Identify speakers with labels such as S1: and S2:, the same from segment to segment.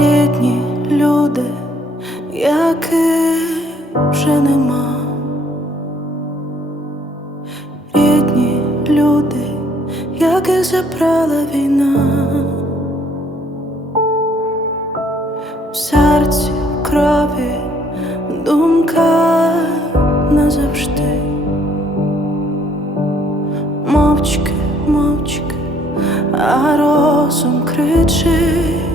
S1: рідні люди, яких вже нема. Рідні люди, яких забрала війна. В серці в крові думка назавжди. Мовчки, мовчки, а розум кричить.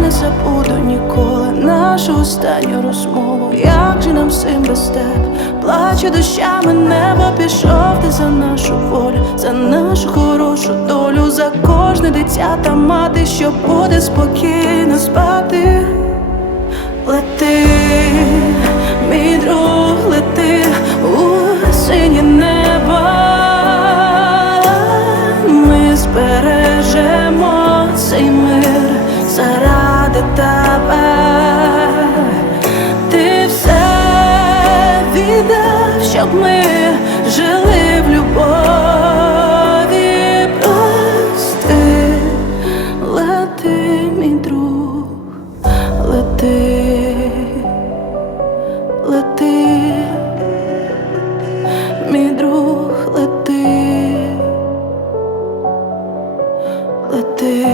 S1: Не забуду ніколи нашу останню розмову. Як же нам всім без тебе? Плаче дощами небо пішов ти за нашу волю, за нашу хорошу долю, за кожне дитя та мати, що буде спокійно спати. Лети, мій друг, лети у синє небо. Ми збережемо щоб ми жили в любові. Прости, лети, мій друг, лети, лети, мій друг, лети, лети.